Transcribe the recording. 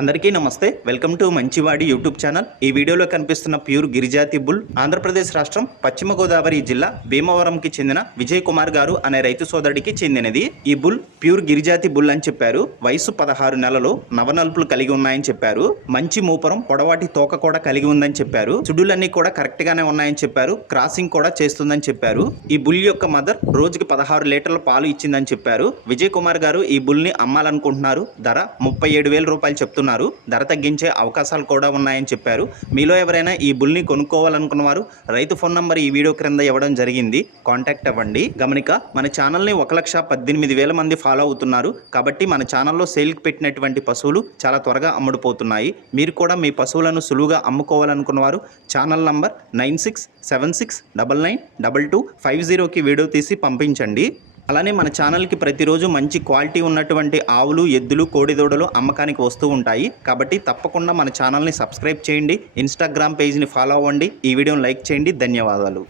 అందరికీ నమస్తే. Welcome to మంచివాడి యూట్యూబ్ ఛానల్. ఈ వీడియోలో కనిపిస్తున్న ప్యూర్ గిరిజాతి బుల్ ఆంధ్రప్రదేశ్ రాష్ట్రం పశ్చిమ గోదావరి జిల్లా భీమవరంకి చెందిన విజయ్ కుమార్ గారు అనే రైతు సోదరుడికి చెందినది. ఈ బుల్ ప్యూర్ గిరిజాతి బుల్ అని చెప్పారు. వయసు 16 నెలలు, నవనల్పులు కలిగి ఉన్నాయని చెప్పారు. మంచి మూపురం, పొడవాటి తోక కూడా కలిగి ఉందని చెప్పారు. సుడులన్నీ కూడా కరెక్ట్ గానే ఉన్నాయని చెప్పారు. క్రాసింగ్ కూడా చేస్తుందని చెప్పారు. ఈ బుల్ యొక్క మదర్ రోజుకి 16 లీటర్ల పాలు ఇచ్చిందని చెప్పారు. విజయ్ కుమార్ గారు ఈ బుల్ ని అమ్మాలనుకుంటున్నారు. ధర 37,000 రూపాయలు చెప్తున్నారు. ధర తగ్గించే అవకాశాలు కూడా ఉన్నాయని చెప్పారు. మీలో ఎవరైనా ఈ బుల్ని కొనుక్కోవాలనుకున్నవారు రైతు ఫోన్ నంబర్ ఈ వీడియో క్రింద ఇవ్వడం జరిగింది. కాంటాక్ట్ అవ్వండి. గమనిక, మన ఛానల్ని 1,18,000 మంది ఫాలో అవుతున్నారు. కాబట్టి మన ఛానల్లో సేల్కి పెట్టినటువంటి పశువులు చాలా త్వరగా అమ్ముడుపోతున్నాయి. మీరు కూడా మీ పశువులను సులువుగా అమ్ముకోవాలనుకున్నవారు ఛానల్ నంబర్ 9676992250కి వీడియో తీసి పంపించండి. అలానే మన ఛానల్కి ప్రతిరోజు మంచి క్వాలిటీ ఉన్నటువంటి ఆవులు, ఎద్దులు, కోడిదూడలు అమ్మకానికి వస్తూ ఉంటాయి. కాబట్టి తప్పకుండా మన ఛానల్ని సబ్స్క్రైబ్ చేయండి. ఇన్స్టాగ్రామ్ పేజ్ని ఫాలో అవ్వండి. ఈ వీడియోని లైక్ చేయండి. ధన్యవాదాలు.